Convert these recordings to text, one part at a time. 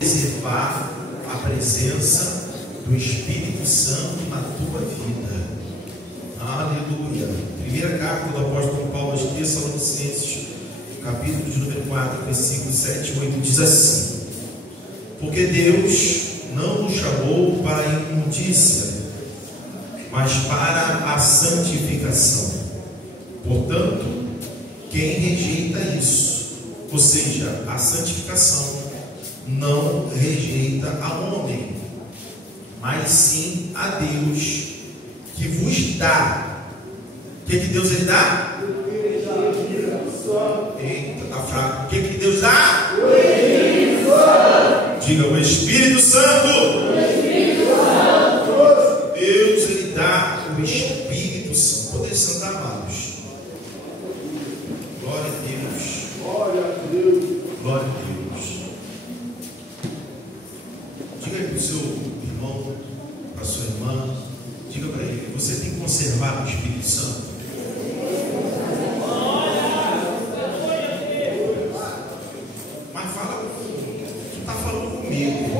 Reservar a presença do Espírito Santo na tua vida. Aleluia. Primeira carta do apóstolo Paulo aos Tessalonicenses, capítulo de número 4, versículos 7 e 8, diz assim: porque Deus não nos chamou para a imundícia, mas para a santificação. Portanto, quem rejeita isso, ou seja, a santificação, não rejeita a homem, mas sim a Deus, que vos dá. O que Deus ele dá? Eita, tá fraco. O que Deus dá? O Espírito Santo. Diga, o Espírito Santo. O Espírito Santo. Deus ele dá o Espírito Santo. Poder Santo, amados. Glória a Deus. Glória a Deus. Glória a Deus. Diga aí para o seu irmão, para a sua irmã, diga para ele: você tem que conservar o Espírito Santo. Mas fala, tu está falando comigo,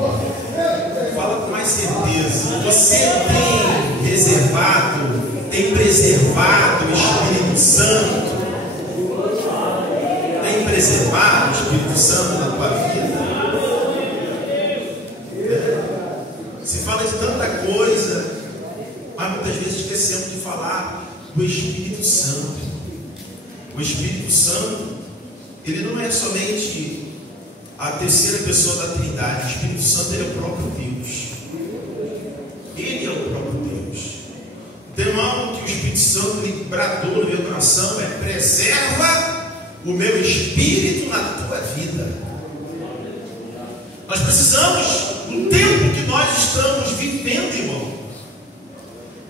fala com mais certeza. Você tem reservado, tem preservado o Espírito Santo? Tem preservado o Espírito Santo na tua vida? Se fala de tanta coisa, mas muitas vezes esquecemos de falar do Espírito Santo. O Espírito Santo, ele não é somente a terceira pessoa da Trindade. O Espírito Santo, ele é o próprio Deus. Ele é o próprio Deus. Tem algo que o Espírito Santo ele bradou no meu coração: é: preserva o meu espírito na tua vida. Nós precisamos, no tempo que nós estamos vivendo, irmão,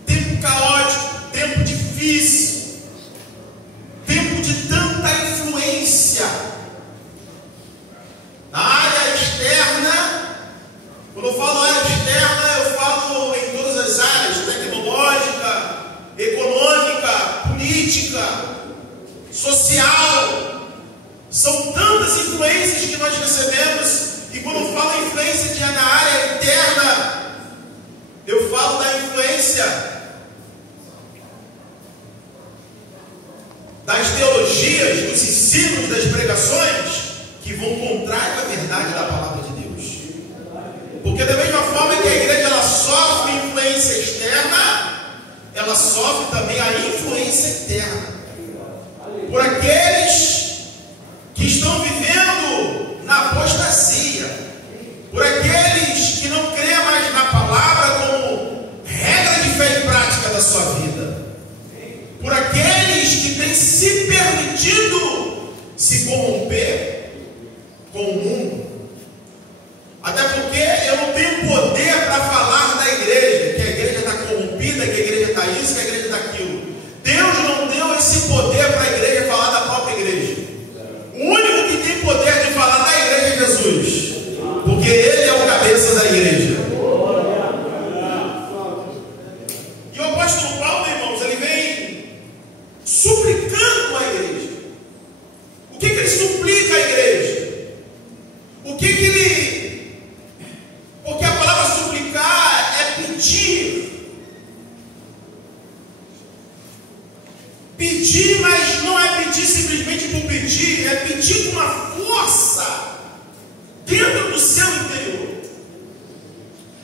tempo caótico, tempo difícil, tempo de tanta influência na área externa. Quando eu falo área externa, eu falo em todas as áreas: tecnológica, econômica, política, social. São tantas influências que nós recebemos. E quando eu falo influência na área interna, eu falo da influência das teologias, dos ensinos, das pregações que vão contrário à verdade da palavra de Deus. Porque da mesma forma que a igreja ela sofre influência externa, ela sofre também a influência interna por aqueles que estão vivendo na apostasia, por aqueles que não creem mais na palavra como regra de fé e prática da sua vida, por aqueles que têm se permitido se corromper com o mundo. Até porque eu não tenho poder para falar da igreja, que a igreja está corrompida, que a igreja está isso, que a igreja está aquilo. Deus não deu esse poder para a igreja falar da própria igreja. O único que tem poder de falar da igreja é Jesus, porque Ele é o cabeça da igreja. E o apóstolo Paulo, irmãos, ele vem suplicando a igreja. O que ele suplica à igreja? O que ele... Porque a palavra suplicar é pedir. Pedir, mas não é pedir simplesmente por pedir, é pedir com uma força dentro do seu interior,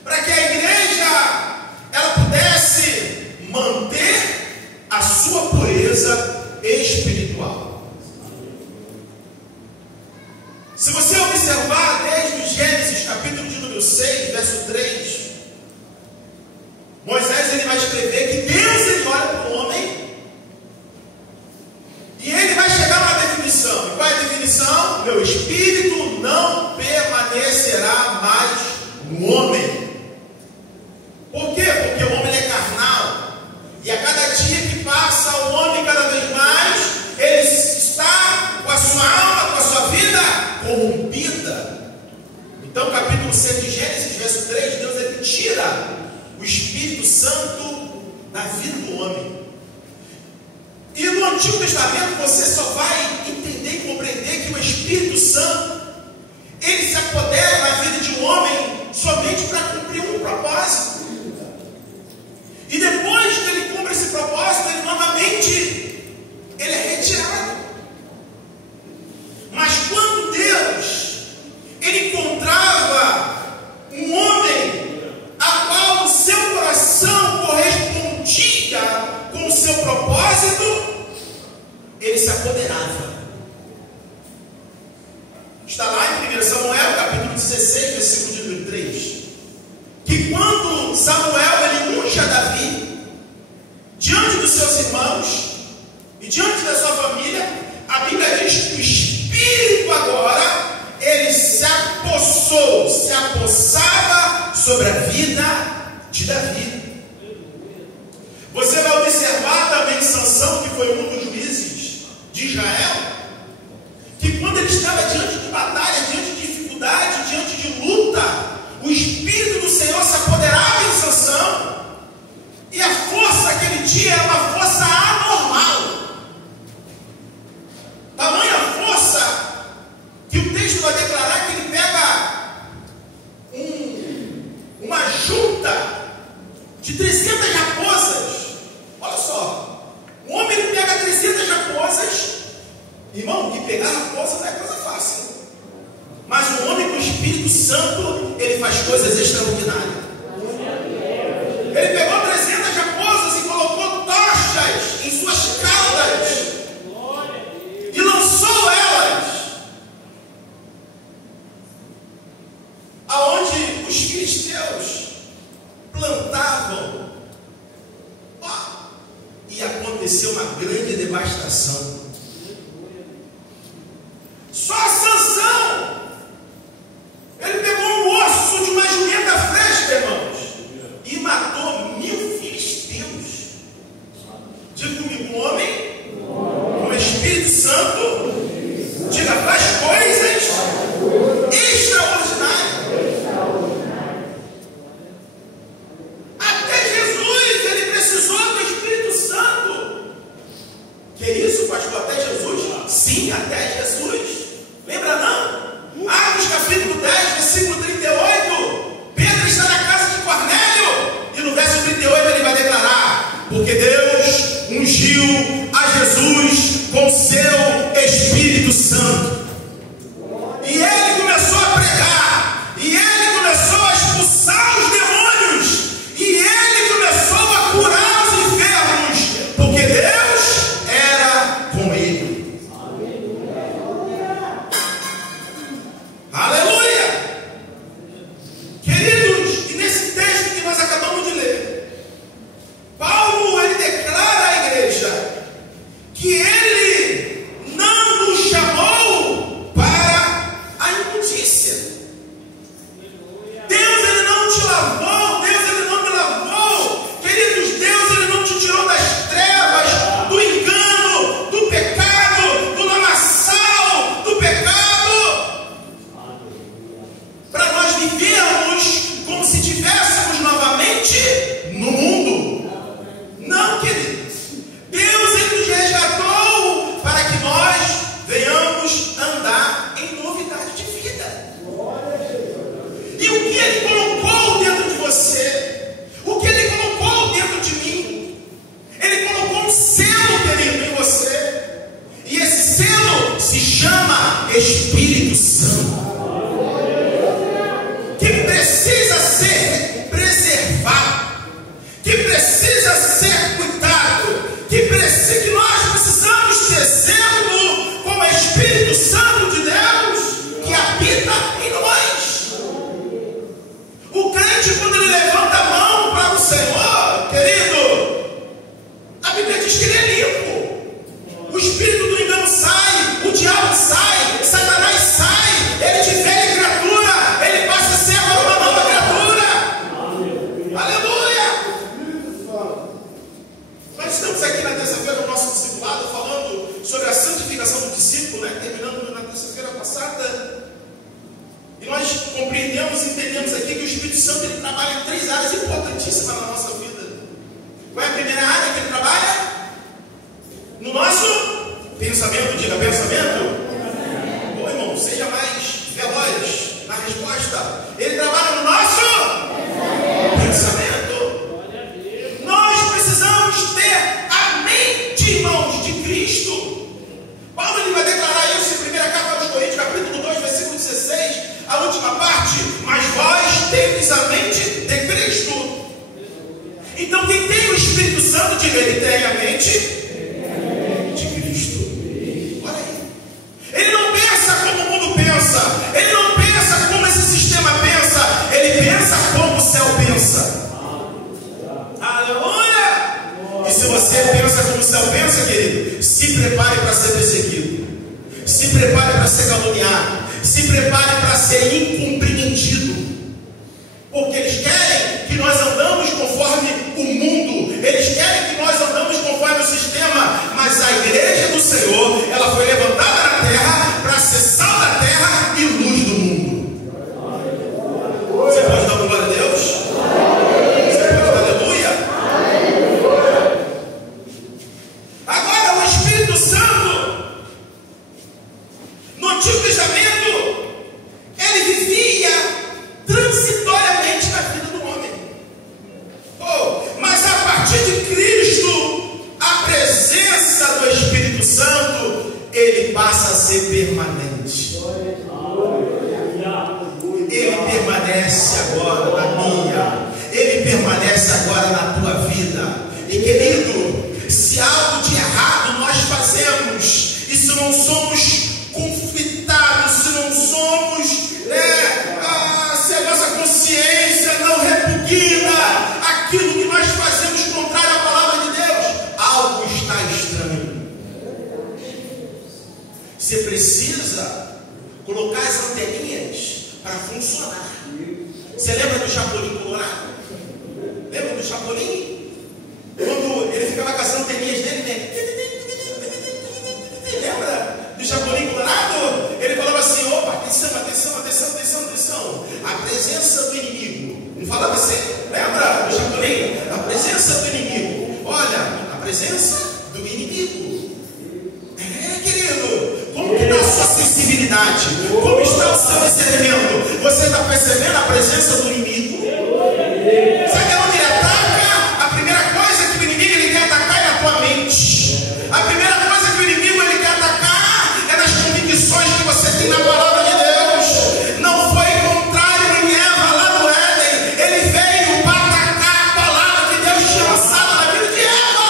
para que a igreja ela pudesse manter a sua pureza espiritual. Se você observar desde o Gênesis capítulo de número 6, verso 3, Moisés ele vai escrever que Deus ele olha para o homem e ele vai chegar a uma definição. E qual é a definição? Meu espírito não permanecerá mais no homem. Por quê? Porque o homem é carnal. E a cada dia que passa, o homem cada vez mais, ele está com a sua alma, com a sua vida corrompida. Então, capítulo 6 de Gênesis, verso 3, Deus ele tira o Espírito Santo da vida do homem. E no Antigo Testamento você só vai entender e compreender que o Espírito Santo apoderava. Está lá em 1 Samuel, capítulo 16, versículo de número 3. Que quando Samuel ele unge a Davi, diante dos seus irmãos e diante da sua família, a Bíblia diz que o Espírito agora, ele se apossava sobre a vida de Davi. Você vai observar também Sansão, que foi um dos juízes de Israel, que quando ele estava diante de batalha, diante de dificuldade, diante de luta, o Espírito do Senhor se apoderava em Sansão, e a força aquele dia era uma força anormal. Tamanha força que o texto vai declarar que ele pega uma junta de 300 raposas. Olha só, o homem ele pega 300 raposas. Irmão, e pegar raposa não é coisa fácil. Mas o homem com o Espírito Santo, ele faz coisas extraordinárias. Ele pegou 300 raposas e colocou tochas em suas caudas e lançou elas aonde os filisteus plantavam. E aconteceu uma grande devastação. Só Sansão, ele pegou um osso de uma jumenta fresca, irmãos, e matou 1000 filisteus. Diga comigo, um homem com o Espírito Santo, diga, faz coisas extraordinárias. Até Jesus, ele precisou do Espírito Santo. Que isso, pastor? Até Jesus? Sim, até Jesus. Lembra não? Atos capítulo 10, versículo 38. Pedro está na casa de Cornélio. E no verso 38 ele vai declarar: porque Deus ungiu a Jesus com seu Espírito Santo. E ele começou a pregar. E ele começou a expulsar os demônios. E ele começou a curar os enfermos. Porque Deus era com ele. Aleluia! Queridos, e nesse texto que nós acabamos de ler, Paulo ele declara à igreja que ele não nos chamou para a imundícia. Deus ele não te lavou, Deus ele não me lavou. Queridos, Deus ele não te tirou das trevas, do engano, do pecado, do lamaçal, do pecado, para nós vivermos como se estivéssemos novamente no mundo. Não, queridos. Deus ele nos resgatou para que nós venhamos andar em novidade de vida. E o que ele colocou dentro de você, o que ele colocou dentro de mim, ele colocou um selo, querido, em você. E esse selo se chama Espírito Santo, que precisa ser preservado, que precisa ser cuidado, que nós precisamos ter selo com o Espírito Santo de Deus que habita em nós. O crente, quando ele levanta a mão para o Senhor, querido, a Bíblia diz que ele é limpo. O espírito do engano sai, o diabo sai, Satanás sai, ele te vê em criatura, ele passa a ser agora uma nova criatura. Aleluia! Nós estamos aqui na terça-feira no nosso discipulado falando sobre a santificação do discípulo, né? Terminando na terça-feira passada. E nós compreendemos e entendemos aqui que o Espírito Santo ele trabalha em 3 áreas importantíssimas na nossa vida. Qual é a primeira área que ele trabalha? No nosso pensamento, diga pensamento. Bom, irmão, seja mais veloz na resposta. Ele trabalha no nosso pensamento. Nós precisamos ter a mente, irmãos, de Cristo. Paulo ele vai declarar isso em 1 carta aos Coríntios, capítulo 2, versículo 16, a última parte. Mas vós tendes a mente de Cristo. Então quem tem o Espírito Santo, diga, ele tem a mente de Cristo. ser caluniado. Se prepare para ser incompreendido. Porque eles querem que nós andamos conforme o mundo. Eles querem que nós andamos conforme o sistema. Mas a igreja do Senhor, ela foi levantada na terra para ser sal da terra e luz do mundo. Você pode dar glória a Deus? Você pode dar aleluia? Agora o Espírito Santo, no Antigo Testamento, ele vivia transitoriamente na vida do homem. Mas a partir de Cristo, a presença do Espírito Santo, ele passa a ser permanente. Ele permanece agora na minha, ele permanece agora na tua vida. E querido, se algo de errado nós fazemos, e se não somos conflitados, se não somos, se a nossa consciência não repugna aquilo que nós fazemos contrário à palavra de Deus, algo está estranho. Você precisa colocar as anteninhas para funcionar. Você lembra do Chapolin Colorado? Lembra do Chapolin? Quando ele ficava com as anteninhas dele, né? Lembra do Chapolin Colorado? Ele falava assim: opa, atenção, atenção, atenção, atenção, atenção. A presença do inimigo. Não falava assim? Lembra do Chapolin? A presença do inimigo. Olha, a presença do inimigo. Querido, como que está a sua sensibilidade? Como está o seu discernimento? Você está percebendo a presença do inimigo? Sabe onde ele ataca? A primeira coisa que o inimigo ele quer atacar é na tua mente. A primeira coisa que o inimigo ele quer atacar é nas convicções que você tem na palavra de Deus. Não foi contrário em Eva lá no Éden. Ele veio para atacar a palavra que Deus tinha lançado na vida de Eva.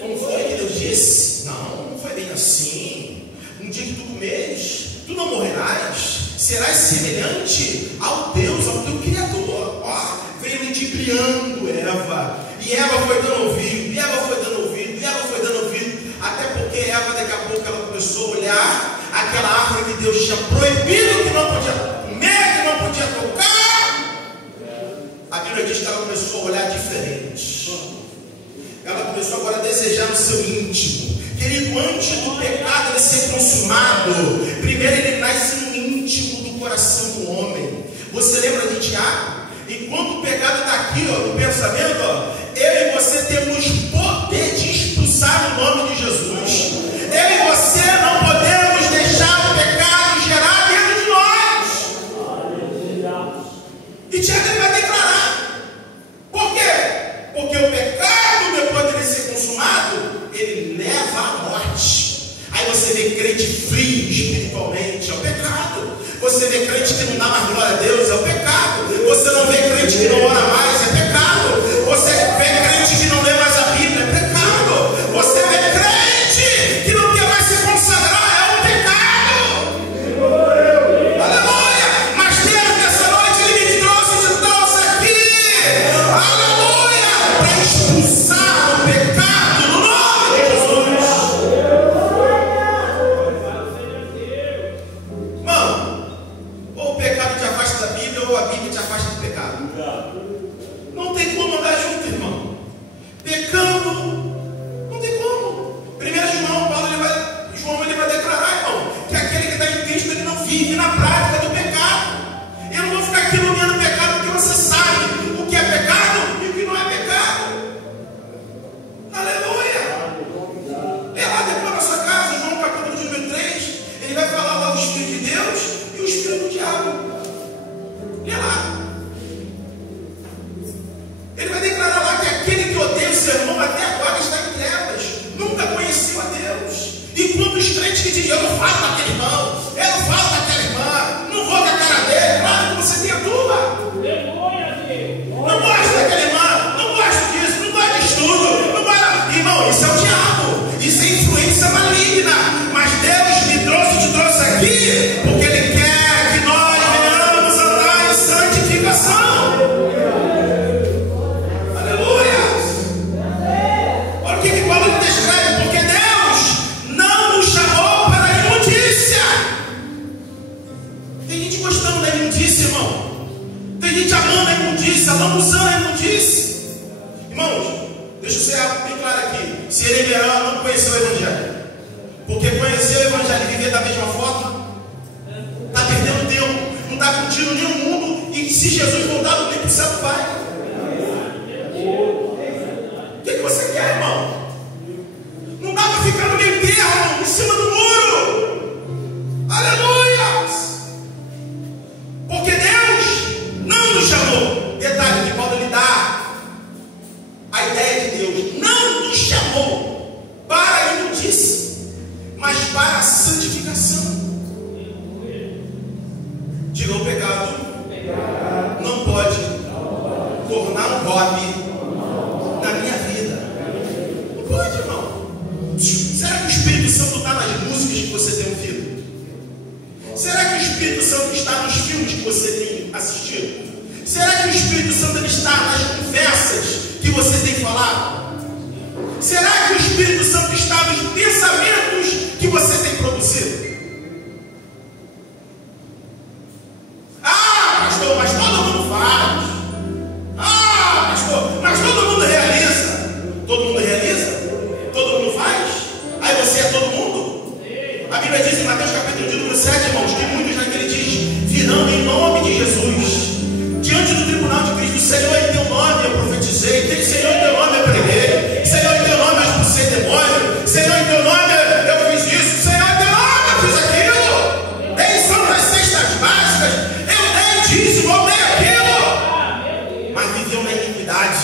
Como foi que Deus disse? Não foi bem assim. Um dia que tu comeres, tu não morrerás. Serás semelhante ao Deus, ao teu Criador. Veio ludibriando Eva. E Eva foi dando ouvido, e Eva foi dando ouvido, e Eva foi dando ouvido. Até porque Eva, daqui a pouco, ela começou a olhar aquela árvore que Deus tinha proibido, que não podia comer, que não podia tocar. A Bíblia diz que ela começou a olhar diferente. Ela começou agora a desejar no seu íntimo. Querido, antes do pecado ele ser consumado, primeiro ele nasce no íntimo do coração do homem. Você lembra de Tiago? Enquanto o pecado está aqui, no pensamento, eu e você temos poder de expulsar o nome de Jesus. Eu e você não podemos deixar o pecado gerar dentro de nós. E Tiago ele vai declarar. Por quê? Porque o pecado, depois de ele ser consumado, ele leva à morte. Aí você vê crente frio espiritualmente, é o pecado. Você vê crente que não dá mais glória a Deus, é o pecado. Você não vê crente que não ora mais, é pecado. Você vê crente que não lê mais a Bíblia, é pecado. Você vê crente que não quer mais se consagrar, é um pecado. Aleluia! Mas Deus nessa noite ele me trouxe aqui, aleluia, para expulsar o pecado no nome de Jesus. Mano, ou o pecado te afasta da Bíblia, ou a Bíblia te afasta do pecado. Não tem como andar junto, irmão. Pecando, não tem como. Primeiro João ele vai declarar, irmão, que aquele que está em Cristo ele não vive na prática do pecado. Eu não vou ficar aqui nomeando o pecado, porque você sabe o que é pecado e o que não é pecado. Aleluia! É lá depois na sua casa, João capítulo de número 3, ele vai falar lá do Espírito de Deus e o Espírito do diabo. Lê lá. Ele vai declarar lá que aquele que odeia o seu irmão até agora está em trevas, nunca conheceu a Deus. E quantos crentes que dizem: eu não falo daquele irmão, eu não falo daquela irmã, não vou com a cara dele, claro que você tem a tua. Não gosto daquela irmã, não gosto disso, não gosto de estudo, não gosto. Irmão, isso é o diabo, isso é influência maligna. Mas Deus te trouxe aqui, porque Ele quer que nós venhamos andar em santificação. Aleluia! Olha o que Paulo descreve, porque Deus não não conheceu o Evangelho. Porque conhecer o Evangelho e viver da mesma forma, está perdendo tempo, não está curtindo nenhum mundo, e se Jesus voltar no tempo, o céu vai. O que você quer, irmão? Não dá para ficar no meio termo, em cima do muro. Aleluia! Porque Deus não nos chamou. Detalhe que Paulo lhe dá a ideia de Deus. Não nos chamou para a imundice, mas para a santificação. Diga, o pecado não pode tornar um hobby na minha vida. Não pode, irmão. Será que o Espírito Santo está nas músicas que você tem ouvido? Será que o Espírito Santo está nos filmes que você tem assistido? Será que o Espírito Santo está nas conversas que você tem falado? Será que o Espírito Santo está nos pensamentos que você tem produzido? Ah, pastor, mas todo mundo faz. Ah, pastor, mas todo mundo realiza. Todo mundo realiza? Todo mundo faz? Aí você é todo mundo? A Bíblia diz em Mateus capítulo 1, número 7, irmãos, que muitos naquele dias virão em nome de Jesus diante do tribunal de Cristo. Senhor, em teu nome eu profetizei. Senhor, em teu nome eu preguei. Senhor, em teu nome eu expulsei demônio. Senhor, em teu nome eu fiz isso. Senhor, em teu nome eu fiz aquilo. Dei são as cestas básicas. Eu dei dízimo, eu dei aquilo. Mas viveu na iniquidade.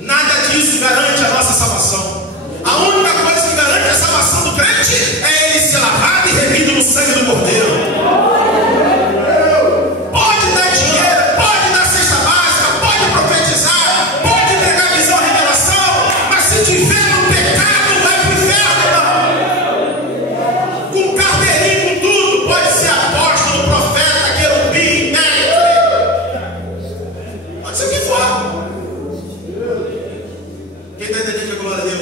Nada disso garante a nossa salvação. A única coisa que garante a salvação do crente é ele ser lavado e remido no sangue do Cordeiro. Pode dar dinheiro, pode dar cesta básica, pode profetizar, pode entregar visão, revelação, mas se tiver no pecado, vai pro inferno, irmão. Com carteirinho, com tudo, pode ser apóstolo, profeta, querubim, mestre. Pode ser o que for. Quem está entendendo que é glória a Deus?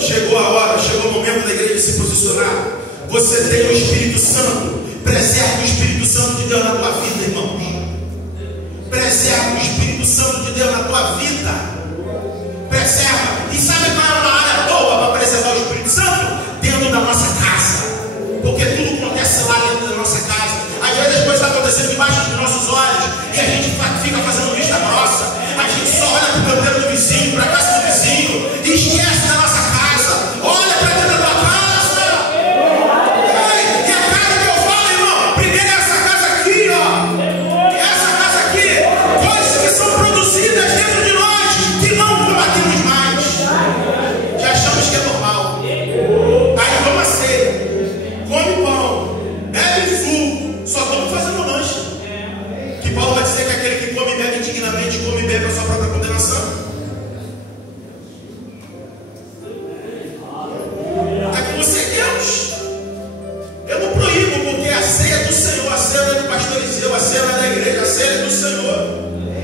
Chegou a hora, chegou o momento da igreja se posicionar. Você tem o Espírito Santo. Preserve o Espírito Santo de Deus na tua vida, irmãos. Preserve o Espírito Santo de Deus na tua vida. Preserva. E sabe qual é uma área boa para preservar o Espírito Santo? Dentro da nossa casa. Porque tudo acontece lá dentro da nossa casa. Às vezes as coisas estão acontecendo debaixo dos nossos olhos e a gente fica fazendo vista grossa. A gente só olha para o canteiro do vizinho, para a casa do vizinho e esquece da nossa casa. Olha para dentro da tua casa. E a casa que eu falo, irmão, primeiro é essa casa aqui, ó. Essa casa aqui, coisas que são produzidas dentro de nós que não combatemos mais. Já achamos que é normal. Aí vamos a ceia, come pão, bebe suco, só estamos fazendo lanche. Que Paulo vai dizer que aquele que come e bebe indignamente, come e bebe a sua própria condenação. É com você, Deus. Eu não proíbo, porque a ceia é do Senhor, a ceia é do pastor Eliseu, a ceia é da igreja, a ceia é do Senhor.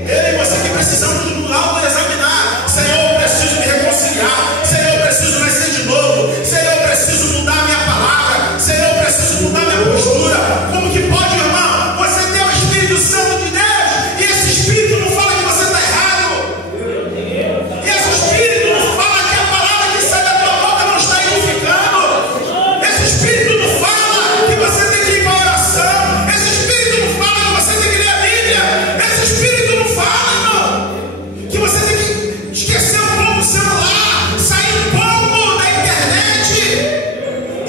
Eu e você que precisamos nos auto-examinar. Senhor, eu preciso me reconciliar. Senhor, eu preciso nascer de novo. Senhor, eu preciso mudar a minha palavra. Senhor, eu preciso mudar a minha postura. Como que pode, irmão? Você tem o Espírito Santo de Deus e esse Espírito não fala que você está errado. E esse Espírito não fala que a palavra que sai da tua boca não está edificando. Esse Espírito não fala que você tem que ir para a oração. Esse Espírito não fala que você tem que ler a Bíblia. Esse Espírito não fala, irmão, que você tem que esquecer um pouco o celular, sair um pouco da internet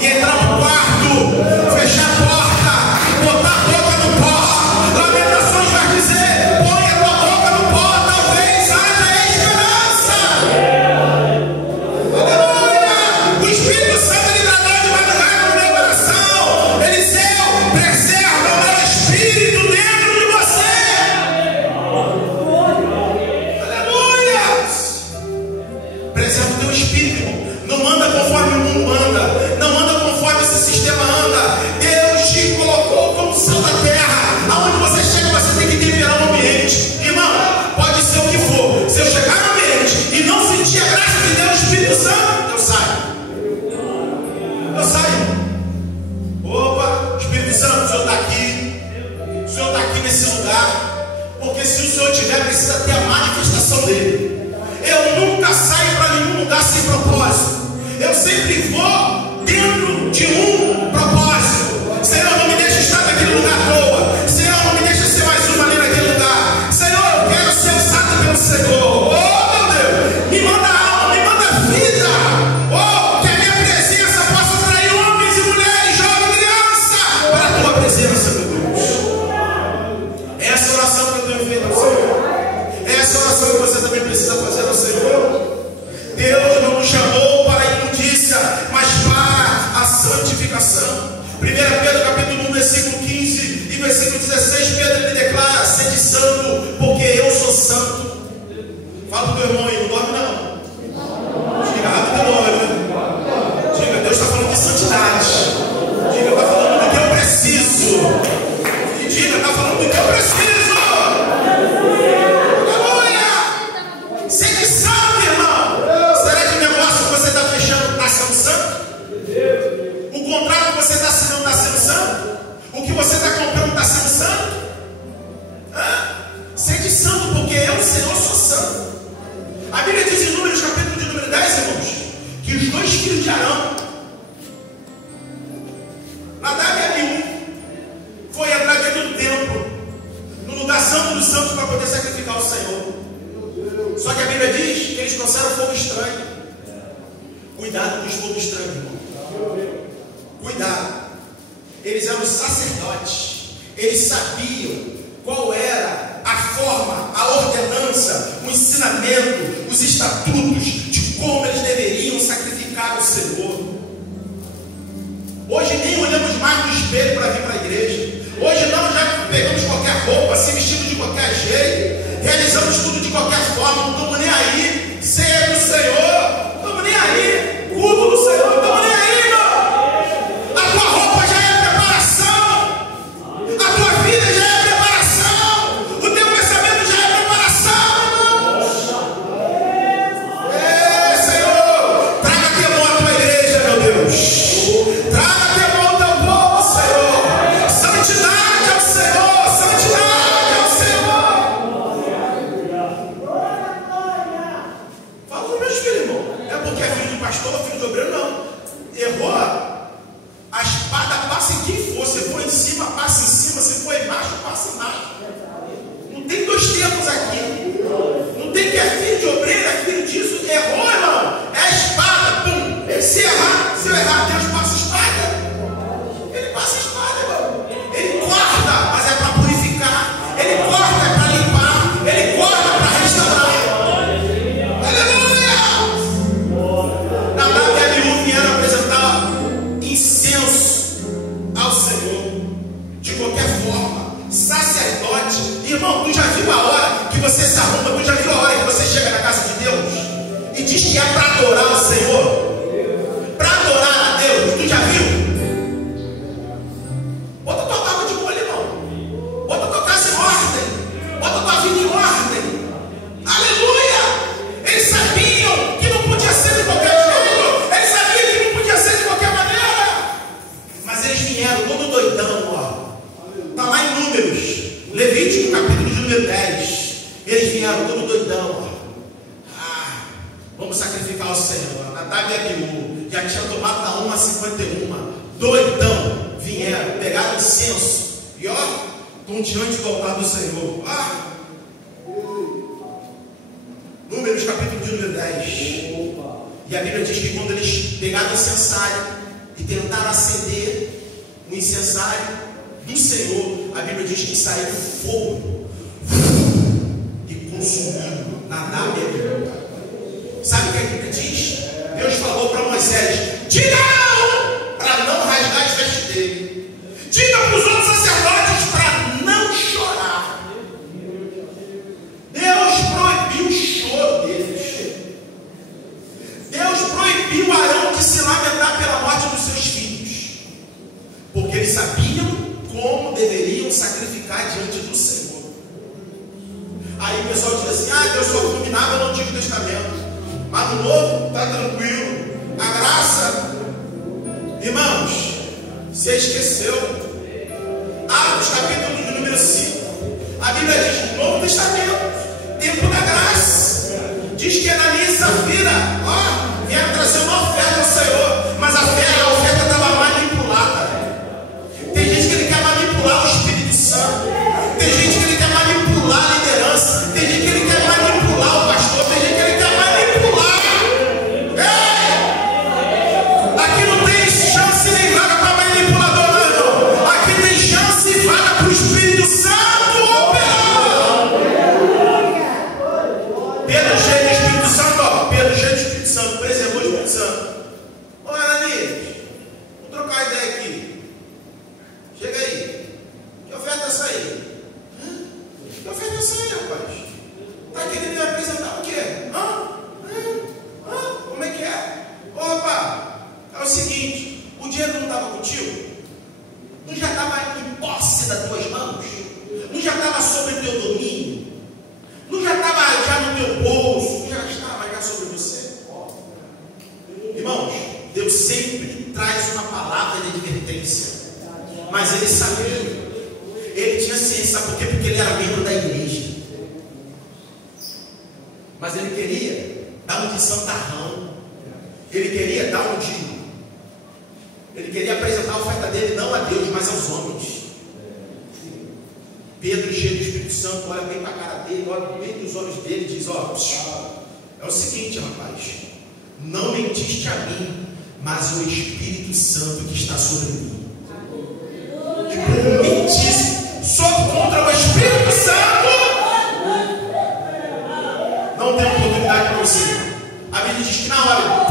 e entrar no quarto, fechar a porta, botar a boca no pó. Lamentações vai dizer: põe a tua boca no pó, talvez haja esperança. Aleluia! O Espírito Santo ele traduz de madrugada no meu coração. Eliseu, preserva o meu espírito dentro de você. Aleluia! Preserva o teu espírito, irmão. Não anda conforme o mundo anda. Não anda conforme esse sistema anda. Deus te colocou como sal da terra. Aonde você chega, você tem que temperar o ambiente. Irmão, pode ser o que for. Se eu chegar no ambiente e não sentir a graça de Deus, o Espírito Santo, eu saio. Eu saio. Opa, Espírito Santo, o Senhor está aqui. O Senhor está aqui nesse lugar. Porque se o Senhor tiver, precisa ter a manifestação dele. Eu nunca saio para nenhum lugar sem propósito. sempre vou dentro de um propósito. Senhor, não me deixe estar naquele lugar à toa. Senhor, não me deixe ser mais uma ali naquele lugar. Senhor, eu quero ser usado pelo Senhor. Oh, meu Deus, me manda alma, me manda vida. Oh, que a minha presença possa atrair homens e mulheres, jovens e crianças para a tua presença, meu Deus. Essa oração que eu tenho feito ao Senhor. Essa oração que você também precisa fazer ao Senhor. Deus não nos chamou para a imundícia, mas para a santificação. 1 Pedro capítulo 1, versículo 15 e versículo 16, Pedro ele declara: sede santo, porque eu sou santo. Fala para o teu irmão aí, não dorme não. Diga, abre o teu olho. Diga, Deus está falando de santidade. Diga, está falando do que eu preciso. E diga, está falando do que eu preciso. Aleluia! Sede santo, irmão. Será que o negócio que você está fechando está sendo santo? O contrato que você está assinando está sendo santo? O que você está comprando está sendo santo? Sede santo, porque eu, Senhor, sou santo. A Bíblia diz em Números, capítulo de número 10, irmãos, que os dois filhos de Arão, Nadab e Abiú, foi entrar dentro do templo, no lugar santo dos santos, para poder sacrificar ao Senhor. Só que a Bíblia diz que eles trouxeram fogo estranho. Cuidado com os fogos estranhos, irmão. Cuidado. Eles eram sacerdotes. Eles sabiam qual era a forma, a ordenança, o ensinamento, os estatutos de como eles deveriam sacrificar ao Senhor. Hoje nem olhamos mais no espelho para vir para a igreja. Hoje não, já pegamos qualquer roupa, se vestimos de qualquer jeito, realizamos tudo de qualquer forma, não estamos nem aí. Ceia do Senhor, não estamos nem aí. Culto do Senhor, não estamos nem aí, irmão. A tua roupa já é preparação, a tua vida já é preparação, o teu pensamento já é preparação, irmão. Senhor, traga temor à tua igreja, meu Deus. Traga temor ao teu povo, Senhor. Santidade ao Senhor, santidade ao Senhor. Fala com meus filhos, irmão. É porque é filho de pastor ou filho de obreiro, não. Errou, a espada passa em quem for. Se for em cima, passa em cima. Se for embaixo, passa embaixo. Não tem dois tempos aqui. Não tem que é filho de obreiro, é filho disso. Errou, irmão. É a espada, pum. Se eu errar, Deus passa a espada. Ele passa a espada, irmão. Ele corta, mas é para purificar. Ele corta, é para limpar. Ele corta para restaurar. Aleluia! Nadab e Abiú vieram apresentar incenso ao Senhor. De qualquer forma, sacerdote. Irmão, tu já viu a hora que você se arruma? Tu já viu a hora que você chega na casa de Deus e diz que é para adorar o Senhor? Para adorar a Deus, tu já viu? Bota tua barba de molho, irmão. Bota tua casa em ordem. Bota tua vida em ordem. Aleluia! Eles sabiam que não podia ser de qualquer jeito. Eles sabiam que não podia ser de qualquer maneira. Mas eles vieram todo doidão, ó. Está lá em Números, Levítico, capítulo de número 10. Eles vieram todo doidão, ó. Vamos sacrificar ao Senhor. Nadab e Abiú já tinha tomado da 1 a 51. Doidão. Vieram, pegaram incenso. E ó, estão diante do altar do Senhor. Números capítulo de número 10. E a Bíblia diz que quando eles pegaram o incensário e tentaram acender o incensário do Senhor, a Bíblia diz que saiu fogo e consumiu Nadab e Abiú. Sabe o que a Bíblia diz? Deus falou para Moisés: diga não, para não rasgar as vestes dele. Diga para os outros sacerdotes para não chorar. Deus proibiu o choro deles. Deus proibiu Arão de se lamentar pela morte dos seus filhos, porque eles sabiam como deveriam sacrificar diante do Senhor. Aí o pessoal diz assim: Deus só combinava no Antigo Testamento, mas no Novo está tranquilo. A graça, irmãos, você esqueceu. Atos capítulo de número 5. A Bíblia diz: no Novo Testamento, tempo da graça, diz que Ananias e Safira vieram trazer uma oferta ao Senhor. dinheiro não estava contigo? Não já estava em posse das tuas mãos? Não já estava sobre o teu domínio? Não já estava já no teu bolso? Não já estava já sobre você? Irmãos, Deus sempre traz uma palavra de advertência. Mas ele sabia. Ele tinha ciência, sabe por quê? Porque ele era membro da igreja. Mas ele queria dar um de santarrão. Ele queria dar um de... Ele queria apresentar a oferta dele não a Deus, mas aos homens. Pedro, cheio do Espírito Santo, olha bem para a cara dele, olha bem nos olhos dele e diz: ó, é o seguinte, rapaz, não mentiste a mim, mas o Espírito Santo que está sobre mim. E por mentir só contra o Espírito Santo, não tem oportunidade para você. A Bíblia diz que na hora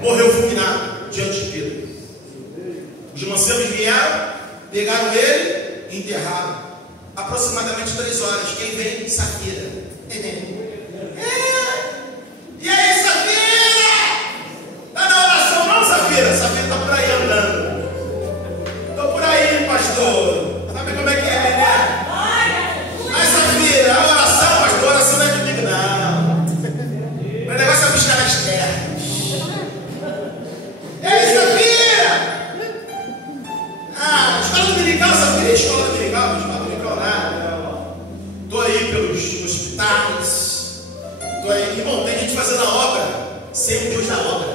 morreu fulminado diante de Pedro. Os mancebos vieram, pegaram ele e enterraram. Aproximadamente 3 horas. Quem vem? Safira. E aí, Safira? Está na oração não, Safira? Safira está por aí andando. Estou por aí, pastor. Sabe como é que é, né? Mas, Safira, a oração, pastor, a oração não é comigo, não. O negócio é buscar as terras. E aí, Safira? Escola dominical, Safira? Escola dominical, nada. Estou aí pelos hospitais. Estou aí. Irmão, tem gente fazendo a obra sem o Deus da obra.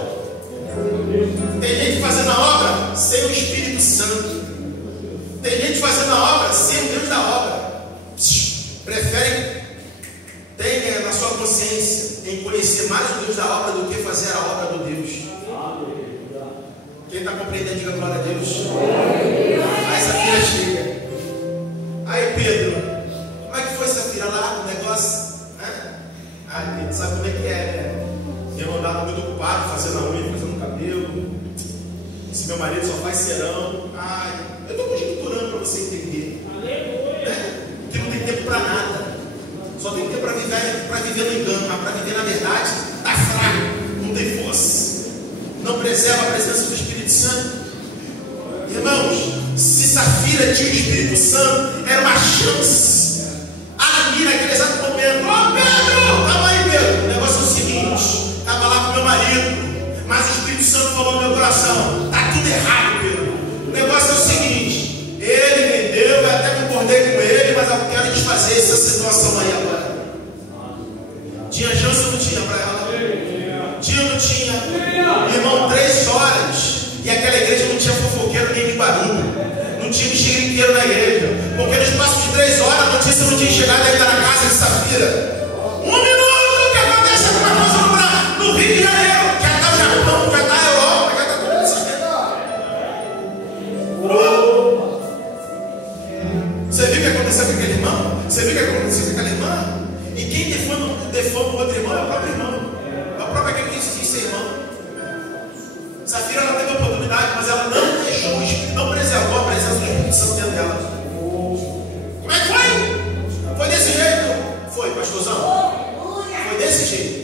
Tem gente fazendo a obra sem o Espírito Santo. Tem gente fazendo a obra sem o Deus da obra. Preferem, tenha na sua consciência em conhecer mais o Deus da obra do que fazer a obra do Deus. Quem está compreendendo, diga glória a Deus. Aí Safira chega. Aí Pedro, como é que foi, Safira, lá o negócio? Ai, Pedro, sabe como é que é, né? Eu andava muito ocupado fazendo a unha, fazendo o cabelo. Esse meu marido só faz serão. Ai, eu estou conjecturando para você entender, né? Que não tem tempo para nada. Só tem tempo para viver no engano, mas para viver na verdade está fraco, não tem força. Não preserva a presença do Espírito Santo. Irmãos, se Safira tinha o Espírito Santo, era uma chance. Ali naquele exato momento: ó, Pedro, calma aí, Pedro. O negócio é o seguinte: estava lá com meu marido, mas o Espírito Santo falou no meu coração: está tudo errado, Pedro. O negócio é o seguinte: ele vendeu, eu até concordei com ele, mas eu quero desfazer essa situação aí agora. Tinha chance ou não tinha para ela? Tinha ou não tinha? Irmão, 3 horas. E aquela igreja não tinha fofoqueiro nem de barulho. Não tinha mexeriqueiro na igreja. Porque nos próximos 3 horas a notícia não tinha chegado a estar na casa de Safira. 1 minuto que acontece alguma coisa no Rio de Janeiro. Já está o Japão, já está a Europa, já está tudo sabendo. Você viu o que aconteceu com aquele irmão? Você viu o que aconteceu com aquela irmã? E quem defama o outro irmão é o próprio irmão. É o próprio aquele que diz ser irmão. Safira, ela teve a oportunidade, mas ela não deixou o Espírito, não preservou a presença do Espírito Santo dentro dela. Como é que foi? Foi desse jeito? Foi, pastorzão? Foi desse jeito.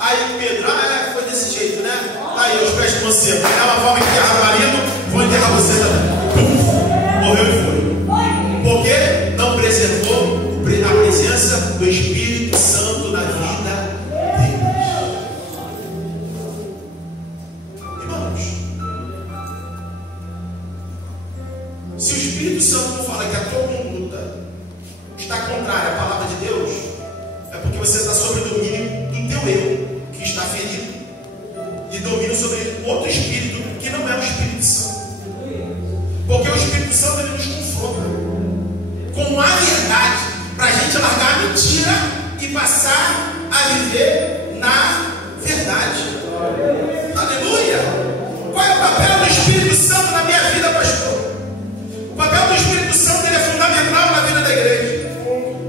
Aí Pedro, foi desse jeito, né? Aí os pés de você. É uma forma que enterrar o marido, vou enterrar você também. Morreu e foi. Por quê? Não preservou a presença do Espírito Santo na vida deles. Irmãos, se o Espírito Santo não fala que a tua conduta está contrária à palavra de Deus, é porque você está sob o domínio do teu eu, que está ferido, e domínio sobre outro espírito que não é o Espírito Santo. Porque o Espírito Santo, ele nos confronta com a verdade, para a gente largar a mentira e passar a viver na verdade. Aleluia! Qual é o papel do Espírito Santo na minha vida, pastor? O papel do Espírito Santo, ele é fundamental na vida da igreja.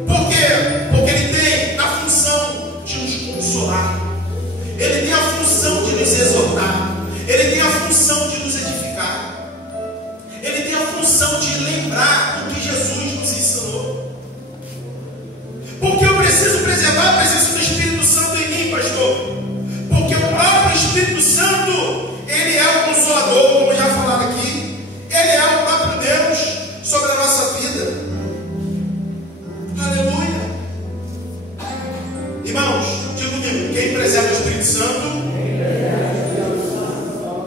Por quê? Porque ele tem a função de nos consolar, ele tem a função de nos exortar, ele tem a função de nos edificar, ele tem a função de lembrar do que Jesus nos ensinou. Porque eu preciso preservar a presença do Espírito Santo em mim, pastor. Porque o próprio Espírito Santo, ele é o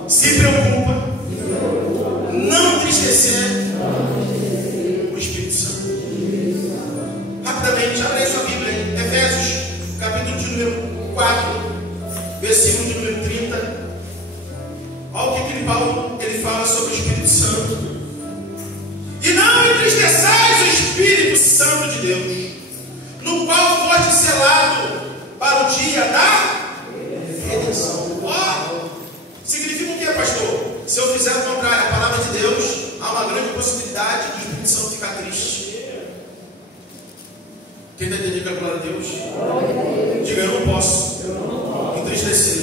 Se preocupa. Não entristecer o Espírito Santo. Rapidamente, abre aí sua Bíblia em Efésios, capítulo de número 4, versículo de número 30. Olha o que Paulo ele fala sobre o Espírito Santo. E não entristeçais o Espírito Santo de Deus, no qual foste selado para o dia da redenção. Significa o que, pastor? Se eu fizer o contrário, a palavra de Deus, há uma grande possibilidade de o Espírito Santo ficar triste. Quem está entendendo a glória a Deus? Diga, eu não posso entristecer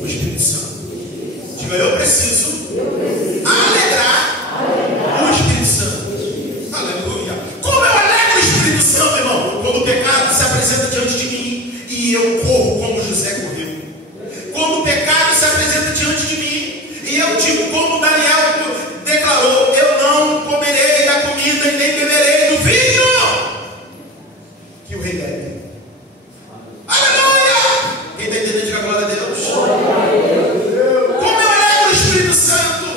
o Espírito Santo. Diga, eu preciso alegrar o Espírito Santo. Aleluia. Como eu alegro o Espírito Santo, irmão? Quando o pecado se apresenta diante de mim e eu corro como José correu. Quando o pecado se apresenta diante de mim e eu digo como Daniel declarou: eu não comerei da comida e nem beberei do vinho que o rei bebe. Aleluia! Quem está entendendo, diga glória a Deus. Como eu alegro o Espírito Santo.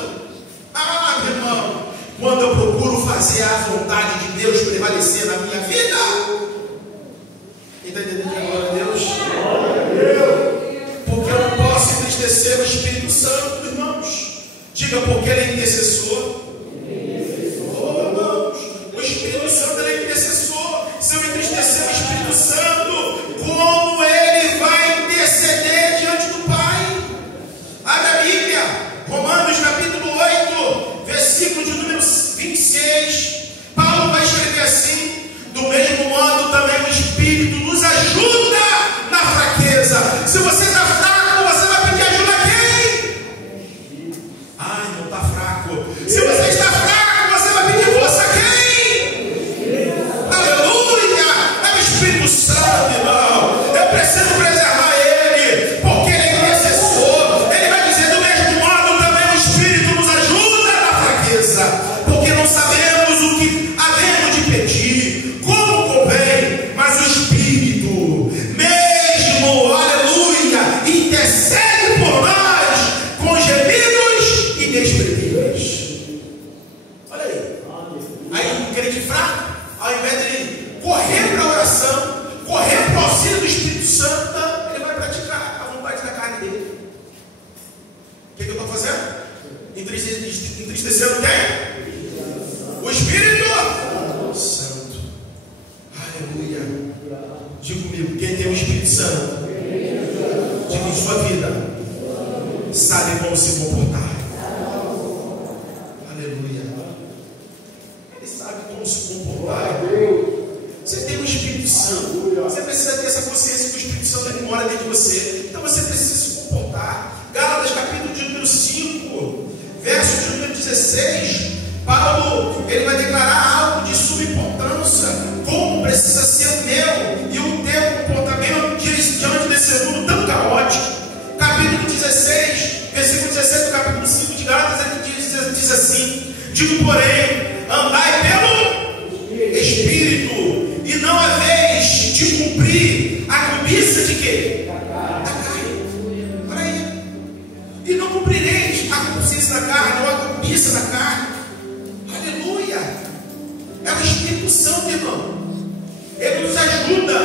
Meu irmão, quando eu procuro fazer a vontade de Deus prevalecer na minha vida. Quem está entendendo, diga glória a Deus. Porque eu não posso entristecer o Espírito Santo, irmãos. Diga, porque ele é intercessor. Oh, irmãos, o Espírito Santo ele é intercessor. Se eu entristecer o Espírito Santo, como ele vai interceder diante do Pai? Abre a Bíblia, Romanos capítulo 8, versículo de número 26. Paulo vai escrever assim: do mesmo modo também o Espírito nos ajuda na fraqueza. Se você está fraco, você vai pedir ajuda a quem? Ai, não está fraco. Se você está fraco, você vai pedir força a quem? Aleluia! É o Espírito Santo, irmão. Eu preciso preservar ele, porque ele é intercessor. Ele vai dizer: do mesmo modo também o Espírito nos ajuda na fraqueza, porque não sabemos o que havemos de pedir, como convém, mas o Espírito mesmo, aleluia, intercede por nós com gemidos inexprimíveis. Olha aí. Aí o crente fraco, ao invés de ele correr para a oração, correr para o auxílio do Espírito Santo, ele vai praticar a vontade da carne dele. O que eu estou fazendo? Entristecendo quem? O Espírito Santo. Aleluia. Diga comigo, quem tem o Espírito Santo, diga em sua vida, sabe como se comportar. Aleluia. Ele sabe como se comportar. Você tem o Espírito Santo. Você precisa ter essa consciência que o Espírito Santo ele mora dentro de você. Então você precisa se comportar. Gálatas capítulo de número 5, verso de número 16. Paulo, ele vai declarar algo de suma importância. Como precisa ser o meu e o teu comportamento diante desse mundo tão caótico. Capítulo 16, versículo 16 do capítulo 5 de Gálatas, ele diz assim: digo, porém, andai pelo Espírito, e não haveis de cumprir a cobiça de quê? Da carne. Olha aí. E não cumprireis a consciência da carne, ou a cobiça da carne. Aleluia. É o Espírito Santo, irmão. Ele nos ajuda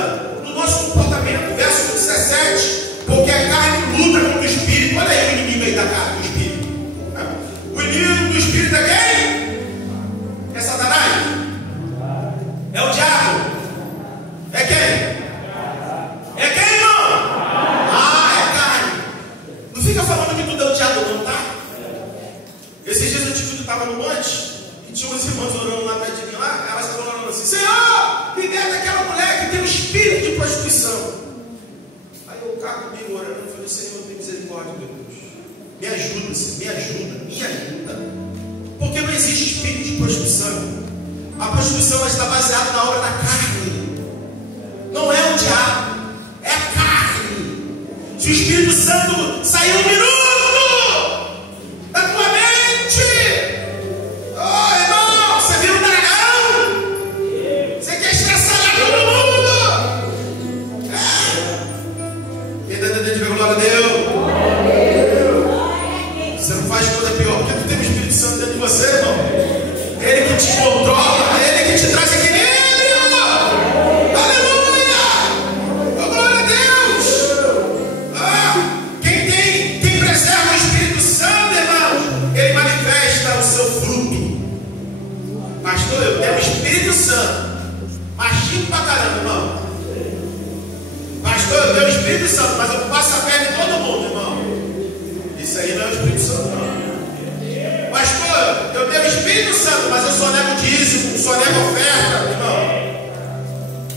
no nosso comportamento. Verso 17. Porque a carne luta contra o Espírito. Olha aí o inimigo aí da carne, do Espírito. O inimigo do Espírito é quem? É Satanás? É o diabo? É quem? É quem, irmão? É carne. Não fica falando que tudo é o diabo não, tá? Esses dias eu estava no monte e tinha umas irmãs orando lá perto de mim lá. Elas estavam orando assim: Senhor, liberta aquela mulher que tem um espírito de prostituição. Aí eu cago comigo orando e falei: Senhor, tem misericórdia, meu Deus. Me ajuda, Senhor, me ajuda, me ajuda. Porque não existe espírito de prostituição. A prostituição está baseada na obra da carne. Não é o diabo, é a carne. Se o Espírito Santo sair um minuto da tua mente, irmão, você vira um dragão. Você quer estressar todo mundo. Quem está entendendo, diga glória a Deus. você, irmão. Ele que te controla, Ele que te traz equilíbrio. Aleluia! Oh, glória a Deus! Quem preserva o Espírito Santo, irmão, ele manifesta o seu fruto. Pastor, eu tenho o Espírito Santo. Machinho pra caramba, irmão. Pastor, eu tenho o Espírito Santo, mas eu passo a perna em todo mundo, irmão. Isso aí não é o Espírito Santo, não. Pastor, eu tenho o Espírito Santo, mas eu só nego dízimo, só nego oferta, irmão.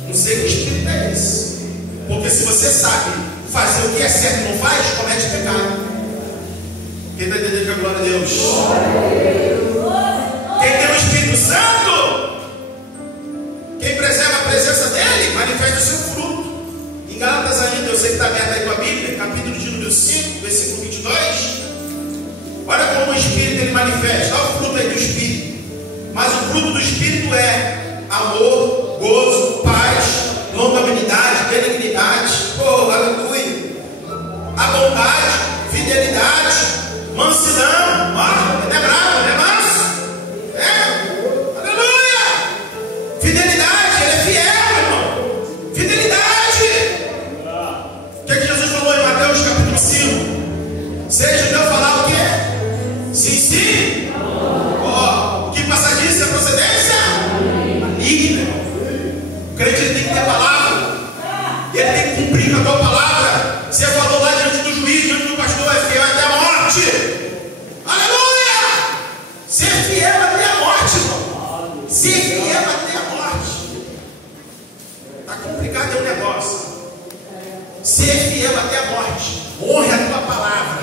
Não sei que espírito é esse. Porque se você sabe fazer o que é certo e não faz, comete pecado. Quem está entendendo que é glória a Deus? Quem tem o Espírito Santo, quem preserva a presença dele, manifesta o seu fruto. Em Gálatas ainda, eu sei que está aberto aí com a Bíblia, capítulo de número 5, versículo 22. Olha como o Espírito ele manifesta. Olha o fruto aí do Espírito. Mas o fruto do Espírito é amor, gozo, paz, longanimidade, benignidade, aleluia, a bondade, fidelidade, mansidão. Ele é bravo, ele é manso. Aleluia. Fidelidade, ele é fiel, irmão. Fidelidade. O que Jesus falou em Mateus capítulo 5? Seja o teu falar o quê? Sim, sim. Que passadiça, procedência? Maligna, irmão. O crente ele tem que ter palavra. Ele tem que cumprir com a tua palavra. Você falou lá diante do juiz, diante do pastor, é fiel até a morte. Aleluia! Ser fiel até a morte, irmão. Ser fiel até a morte. Está complicado o negócio. Ser fiel até a morte. Honre a tua palavra.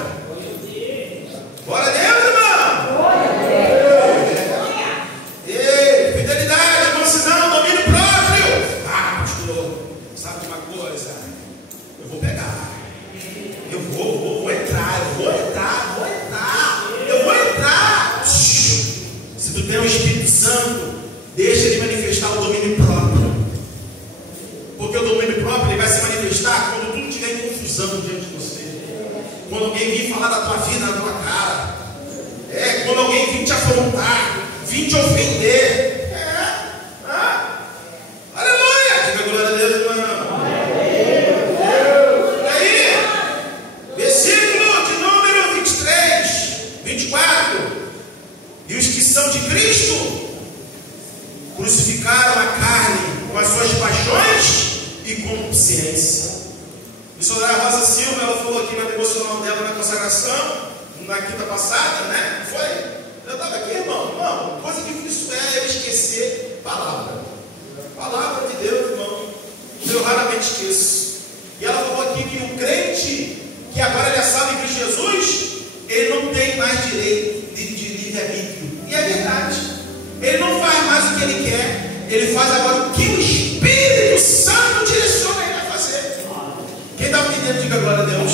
Glória a Deus, irmão. Glória a Deus. Ei, fidelidade, mansidão, domínio próprio. Pastor, sabe uma coisa? Eu vou pegar. Eu vou entrar. Se tu tem o Espírito Santo, deixa ele manifestar o domínio próprio. Porque o domínio próprio ele vai se manifestar quando tudo estiver em confusão diante de você. Quando alguém vir falar da tua vida na tua cara. Quando alguém vir te afrontar, vir te ofender. Aleluia! Diga glória a Deus, irmão. E aí, versículo de número 23, 24. E os que são de Cristo crucificaram a carne com as suas paixões e concupiscência. A missionária Rosa Silva, ela falou aqui na devocional dela na consagração, na quinta passada, né? Foi? Eu estava aqui, irmão, coisa que isso é eu esquecer palavra. Palavra de Deus, irmão. Eu raramente esqueço. E ela falou aqui que o crente, que agora ele é salvo em Cristo Jesus, ele não tem mais direito de livre-arbítrio. E é verdade. Ele não faz mais o que ele quer. Ele faz agora o que o Espírito Santo direciona ele a fazer. Quem está me entendendo, diga glória a Deus.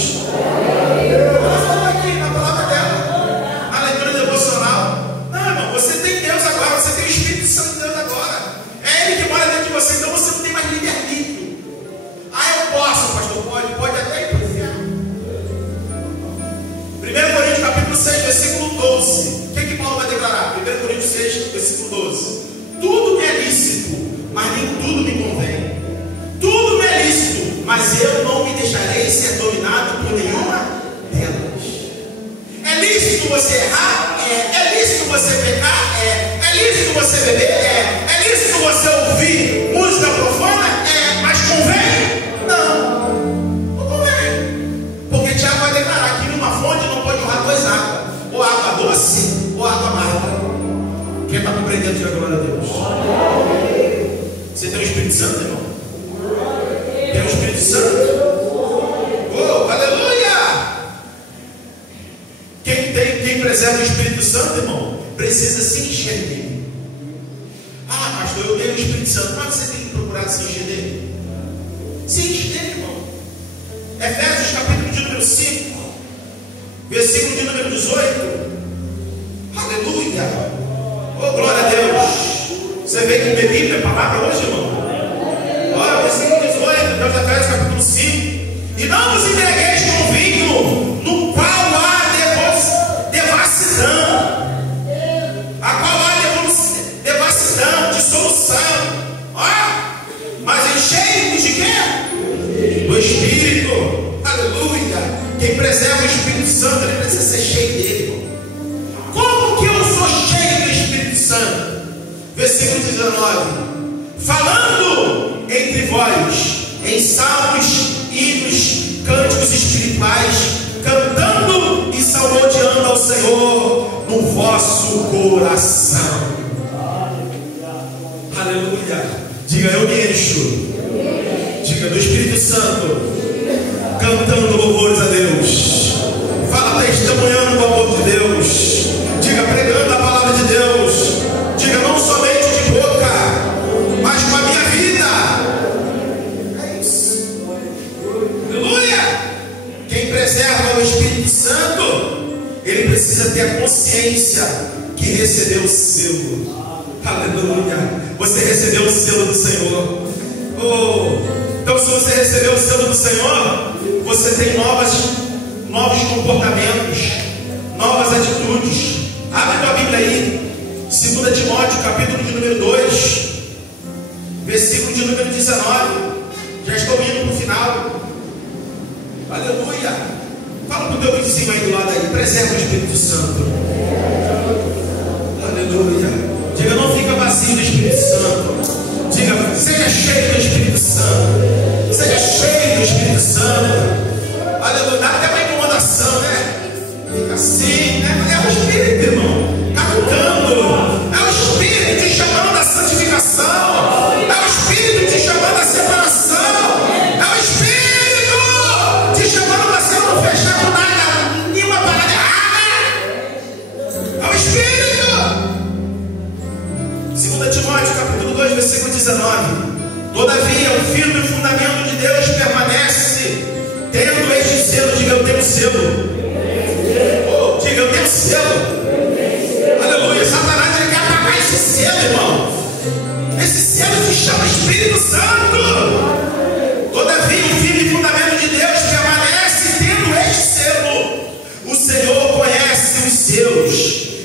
Ela falou aqui na palavra dela, na leitura devocional. Não, irmão, você tem Deus agora, você tem o Espírito Santo de Deus agora. É Ele que mora dentro de você, então você não tem mais livre-arbítrio. Eu posso, pastor, pode até ir para o inferno. 1 Coríntios capítulo 6, versículo 12. O que Paulo vai declarar? 1 Coríntios 6, versículo 12. Tudo me é lícito, mas nem tudo me convém. Tudo me é lícito, mas eu não me deixarei ser dominado por nenhuma delas. É lícito você errar? É lícito você pecar? É lícito você beber? É lícito você ouvir música profana? Mas convém? Não convém. Porque Tiago vai declarar que numa fonte não pode jorrar duas águas, ou água doce ou água amarga. Quem está compreendendo, diga glória a Deus. Você tem o Espírito Santo, irmão? Tem o Espírito Santo? Aleluia! Quem preserva o Espírito Santo, irmão, precisa se encher dele. Pastor, eu tenho o Espírito Santo, mas você tem que procurar se encher dele. Se encher dele, irmão. Efésios capítulo de número 5, versículo de número 18. Aleluia! Glória a Deus. Você vê que tem Bíblia, palavra hoje, irmão? Olha, versículo 18, Deus Efésios capítulo 5. E não vos entregueis com vinho, no qual há devassidão. Quem preserva o Espírito Santo, ele precisa ser cheio dele, irmão. Como que eu sou cheio do Espírito Santo? Versículo 19: falando entre vós em salmos, hinos, cânticos espirituais, cantando e salmodiando ao Senhor no vosso coração. Aleluia. Diga: eu me encho. Diga: do Espírito Santo, cantando louvores a Deus. Fala: testemunhando o amor de Deus. Diga: pregando a palavra de Deus. Diga: não somente de boca, mas com a minha vida. É isso. Aleluia. Quem preserva o Espírito Santo, ele precisa ter a consciência que recebeu o selo. Aleluia. Você recebeu o selo do Senhor. Então, se você recebeu o selo do Senhor, você tem novos comportamentos, novas atitudes. Abre tua Bíblia aí, 2 Timóteo, capítulo de número 2, versículo de número 19. Já estou indo para o final. Aleluia. Fala para o teu vizinho aí do lado aí: preserva o Espírito Santo. Aleluia. Diga: não fica vazio do Espírito Santo. Diga: seja cheio do Espírito Santo. Seja cheio do Espírito Santo. Aleluia. Dá até uma incomodação, né? Fica assim, né? É o Espírito, irmão, cantando. É o Espírito te chamando à santificação. É o Espírito te chamando à separação. É o Espírito te chamando para você não fechar com nada, nenhuma parada errada. É o Espírito. 2 Timóteo, capítulo 2, versículo 19. Todavia, o firme fundamento de Deus permanece, tendo este selo. Diga: eu tenho selo. Diga: eu tenho selo. Aleluia. Satanás, ele quer apagar esse selo, irmão. Esse selo se chama Espírito Santo. Todavia, o firme fundamento de Deus permanece, tendo este selo. O Senhor conhece os seus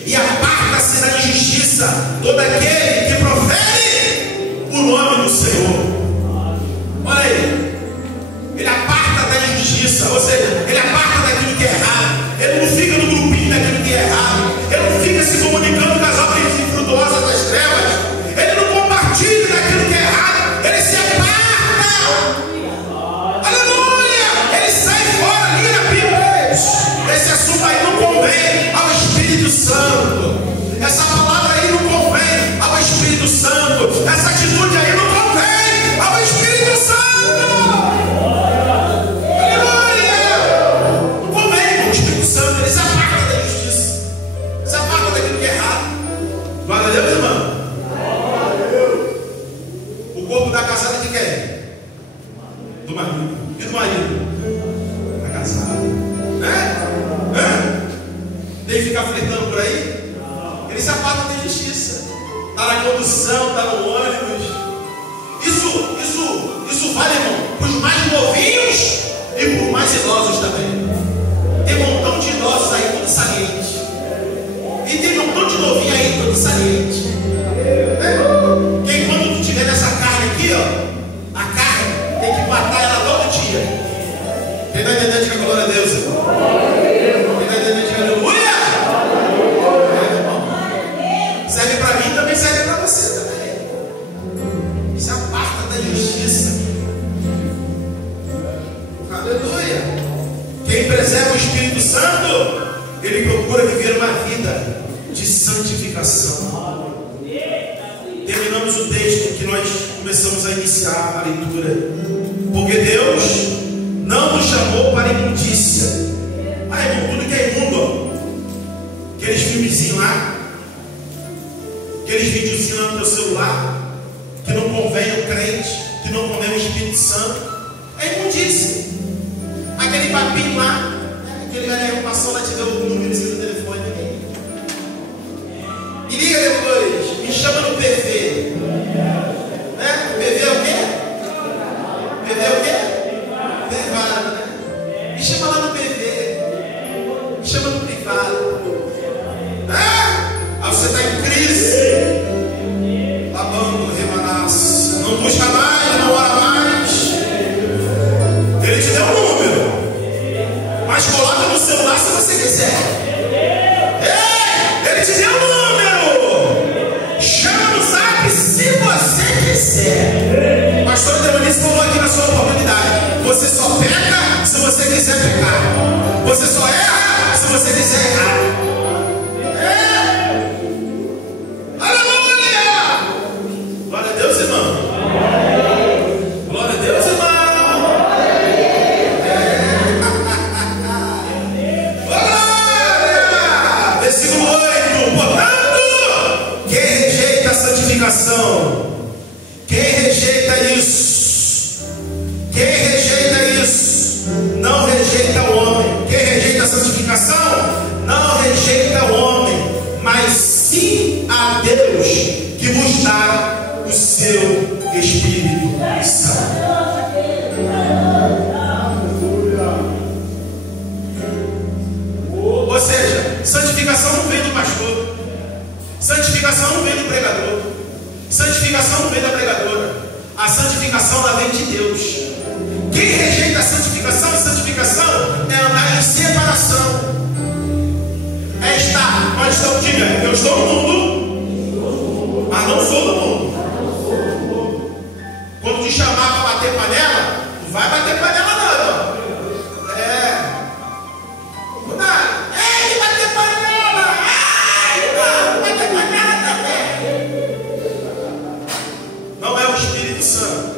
e aparta-se da injustiça todo aquele que profere o nome do Senhor. Olha aí, ele aparta da injustiça, ou seja, ele aparta daquilo que é errado. Ele não fica no grupinho daquilo que é errado. Ele não fica se comunicando com as obras infrutuosas das trevas. Ele não compartilha daquilo que é errado. Ele se aparta. Aleluia. Ele sai fora ali na Bíblia. Esse assunto aí não convém ao Espírito Santo. Essa palavra aí não convém ao Espírito Santo. Essa atitude aí não convém ao Espírito Santo. Aleluia. Não convém ao Espírito Santo. Ele se aparta da justiça. Se aparta daquilo que é errado. Glória a Deus, irmão. O corpo da casada de quem? Do marido. E do marido? Da casada. Né? Tem que ficar flertando por aí? Ele se aparta da justiça. Está na condução, está no ônibus. Isso vale, irmão, para os mais novinhos e para os mais idosos também. Tem um montão de idosos aí, tudo saliente. E tem um montão de novinho aí, tudo saliente. Quem, quando tu estiver nessa carne aqui, ó, a carne tem que matar ela todo dia. Quem está entendendo, diga glória a Deus, irmão. Quem está entendendo, diga aleluia. Serve para mim, também serve para você também. Se aparta da injustiça. Aleluia. Quem preserva o Espírito Santo, ele procura viver uma vida de santificação. Terminamos o texto que nós começamos a iniciar a leitura. Porque Deus não nos chamou para imundícia. Ah, irmão, tudo que é imundo, ó. Aqueles filmezinhos lá, aqueles videozinhos no teu celular, que não convém ao crente, que não convém ao Espírito Santo, é imundícia. Aquele papinho lá, aquele velho passou lá, te deu o número do telefone. E liga depois, me chama no PV. Né? PV é o quê? PV é o quê? Privado, né? Me chama lá no PV. Me chama no privado. Aí você está em crise. Labando, remanás. Não busca mais, não ora mais. Ele te deu um número. mas coloca no celular se você quiser. Ei, ele te deu um número. Chama no zap se você quiser. Pastor Demonice falou aqui na sua oportunidade: você só peca se você quiser pecar. Você só erra se você quiser errar. Aleluia! Glória a Deus, irmão. Glória a Deus, irmão. Glória! Versículo 8. Portanto, quem rejeita a santificação, quem rejeita isso, quem rejeita isso, não rejeita o homem. Quem rejeita a santificação, não rejeita o homem, mas sim a Deus, que vos dá o seu Espírito Santo. Ou seja, santificação não vem do pastor, santificação não vem do pregador, santificação não vem da pregadora. A santificação ela vem de Deus. Quem rejeita a santificação é andar em separação, é estar, nós estamos, diga, eu estou no mundo, mas não sou do mundo. Quando te chamar para bater panela, não vai bater panela não, irmão. Ei, bater panela! Ai, bater panela também. Não é o Espírito Santo.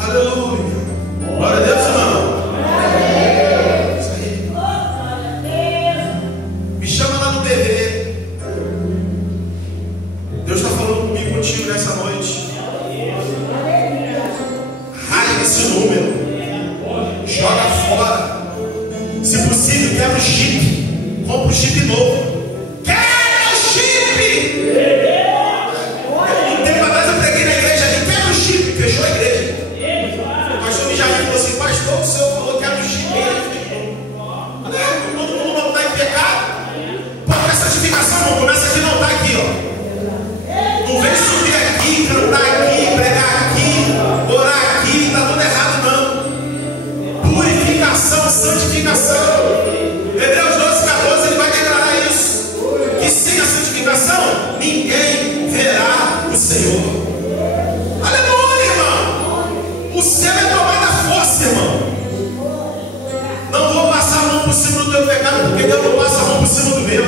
Aleluia. Glória a Deus, irmão. Isso aí. Me chama lá no PV. Deus está falando comigo, contigo nessa noite. Rasga esse número. Joga fora. Se possível, quebra o chip. Compra um chip novo. Quebra o chip! Um tempo atrás eu preguei na igreja ali. Quebra o chip. Fechou a igreja. O pastor Mijaí falou assim: pastor, o senhor falou que quebra o chip. Todo mundo não está em pecado. Porque a santificação não começa aqui, não está aqui, ó. Não vem subir aqui, cantar aqui, pregar aqui, orar aqui. Está tudo errado, não. Purificação, santificação. Hebreus 12:14, ele vai declarar isso: que sem a santificação ninguém verá o Senhor. Aleluia, irmão. O céu é tomada força, irmão. Não vou passar a mão por cima do teu pecado, porque Deus não passa a mão por cima do meu.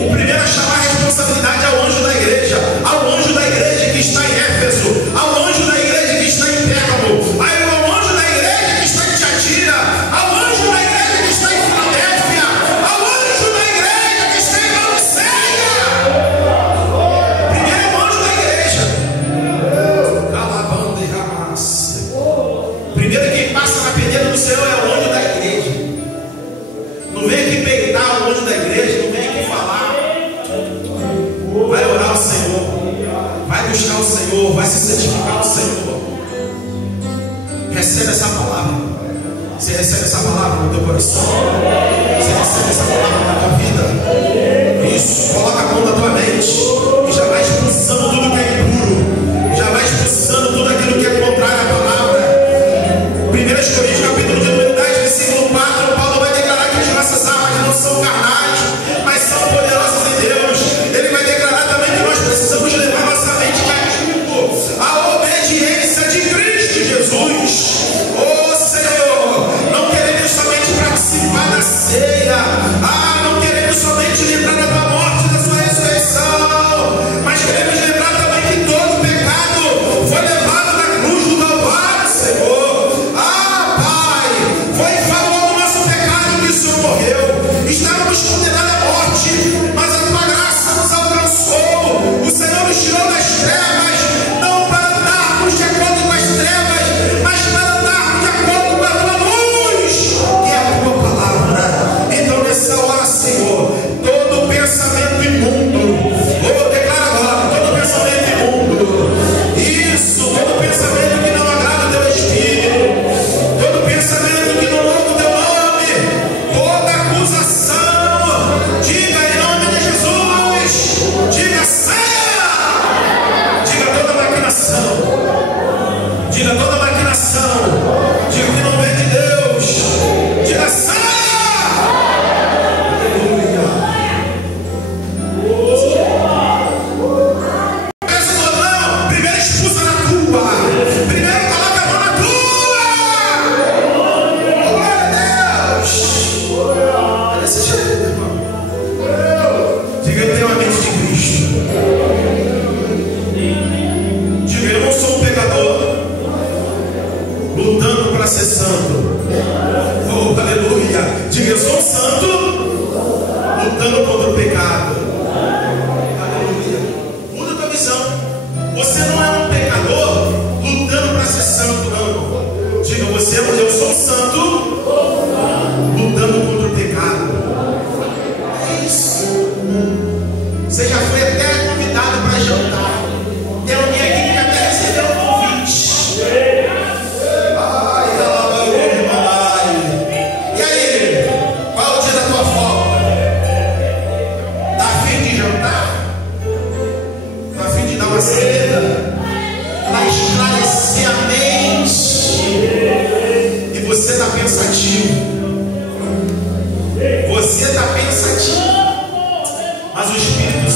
O primeiro a chamar a responsabilidade é o anjo da igreja, ao anjo da igreja que está em Éfeso, ao anjo da igreja que está em Pérgamo, ao anjo da igreja que está em Tiatira, ao anjo da igreja que está em Filadélfia, ao anjo da igreja que está em Laodiceia. Primeiro é o anjo da igreja. Calabanda e ramácia. Primeiro quem passa na peneira do Senhor é o anjo da igreja. Não vem aqui peitar o anjo da igreja, não vem aqui falar. Vai orar ao Senhor, vai buscar o Senhor, vai se santificar ao Senhor. Recebe essa palavra. Você recebe essa palavra no teu coração? Você recebe essa palavra na tua vida? Isso, coloca a mão na tua mente e já vai expulsando tudo que é impuro, já vai expulsando tudo aquilo que é contrário à palavra. 1 Coríntios capítulo de número 10, versículo 4, Paulo vai declarar que as nossas armas não são carnais, mas são poderosas em Deus. Ele vai declarar também que nós precisamos levar nossa mente cativo à obediência de Cristo Jesus. Oh Senhor, não queremos somente participar da ceia, não queremos somente lembrar da tua morte, da sua ressurreição,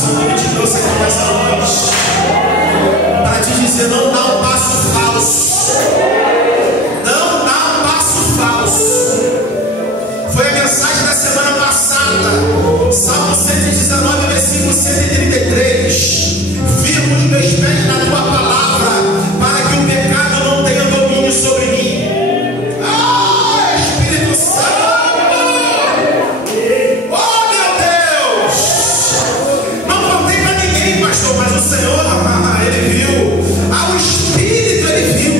oração que Ele te trouxe aqui nessa noite, para te dizer: não dá um passo falso. Não dá um passo falso. Foi a mensagem da semana passada, Salmo 119, versículo 133. Firmo os meus pés na tua palavra, para que o pecado não tenha domínio sobre mim. Ah, Espírito Santo! Oh, meu Deus! Não contei para ninguém, pastor, mas o Senhor, Ele viu. Ah, o Espírito, Ele viu.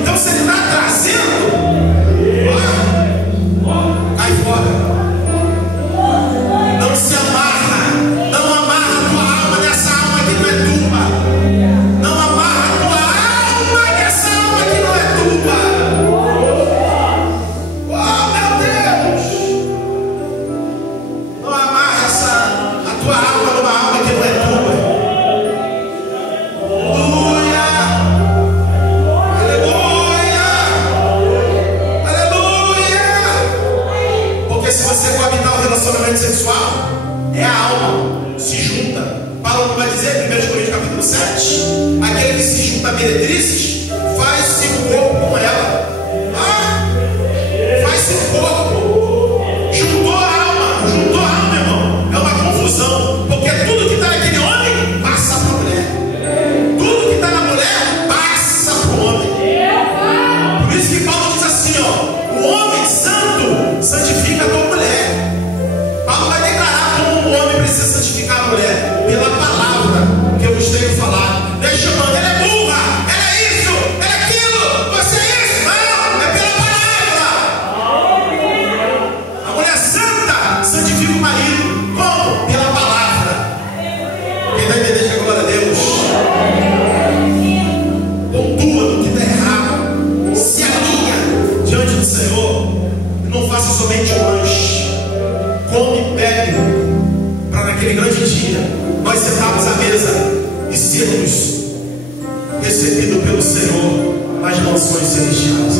Então, se Ele está trazendo, cai fora. Não se amarra. Não amarra a tua alma nessa alma que não é tua. Não amarra a tua alma nessa alma que não é tua. Oh, meu Deus! Não amarra a tua alma numa alma que não é tua. Aleluia! Aleluia! Aleluia! Porque se você coabitar o relacionamento sexual, é a alma, se junta. Paulo vai dizer, 1 Coríntios capítulo 7, aquele que se junta a meretrizes, faz-se um corpo com ela. Faz-se um corpo. Juntou a alma, irmão. É uma confusão, porque tudo que está naquele homem passa para a mulher. Tudo que está na mulher passa para o homem. Por isso que Paulo diz assim, ó: o homem santo santifica a tua mulher. Paulo vai declarar como o homem precisa santificar a mulher: pela palavra que eu vos tenho falado. Não é chamando, ela é burra, ela é isso, ela é aquilo, você é isso. Não, é pela palavra. A mulher santa santifica o marido. Como? Pela palavra. Quem vai entender, diga glória a Deus. Pontua no que está errado, se alinha diante do Senhor, e não faça somente um lanche. Come e bebe, para naquele grande dia nós sentarmos à mesa e sermos recebidos pelo Senhor nas mansões celestiais.